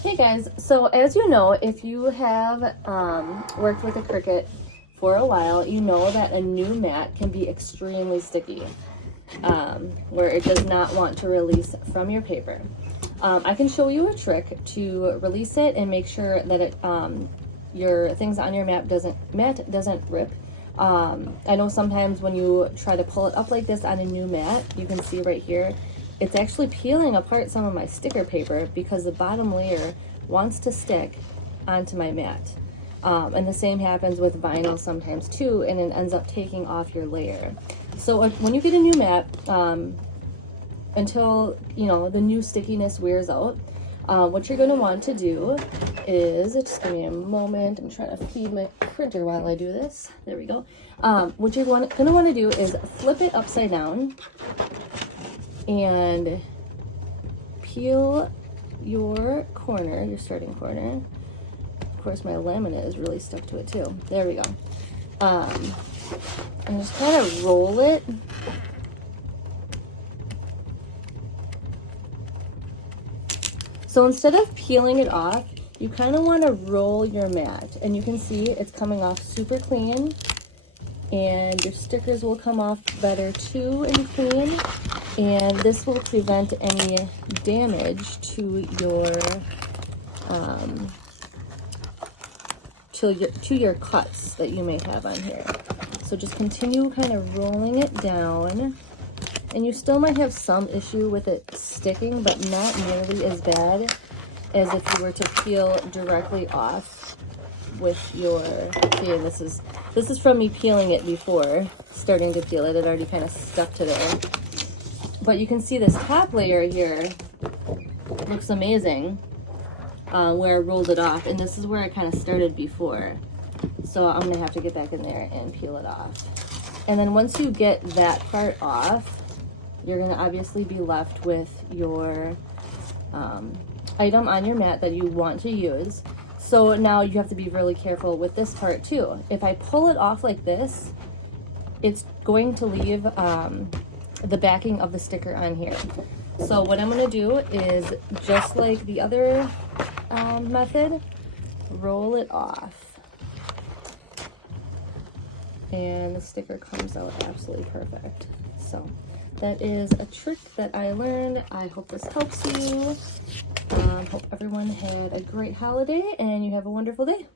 Hey guys, so as you know, if you have worked with a Cricut for a while, you know that a new mat can be extremely sticky, where it does not want to release from your paper. I can show you a trick to release it and make sure that your things on your mat doesn't rip. I know sometimes when you try to pull it up like this on a new mat, you can see right here, it's actually peeling apart some of my sticker paper because the bottom layer wants to stick onto my mat. And the same happens with vinyl sometimes too, and it ends up taking off your layer. So when you get a new mat, until the new stickiness wears out, what you're going to want to do is, just give me a moment, I'm trying to feed my printer while I do this. There we go. What you're going to want to do is flip it upside down and peel your corner, your starting corner. Of course, my laminate is really stuck to it too. There we go. And just kind of roll it. So instead of peeling it off, you kind of want to roll your mat, and you can see it's coming off super clean, and your stickers will come off better too and clean, and this will prevent any damage to your cuts that you may have on here. So just continue kind of rolling it down, and you still might have some issue with it sticking, but not nearly as bad as if you were to peel directly off with your, see, this is from me peeling it before starting to peel it. It already kind of stuck to there. But you can see this top layer here looks amazing where I rolled it off, and this is where I kind of started before. So I'm gonna have to get back in there and peel it off. And then once you get that part off, you're gonna obviously be left with your item on your mat that you want to use. So now you have to be really careful with this part too. If I pull it off like this, it's going to leave the backing of the sticker on here. So what I'm gonna do is, just like the other method, roll it off. And the sticker comes out absolutely perfect. So that is a trick that I learned. I hope this helps you. Hope everyone had a great holiday and you have a wonderful day.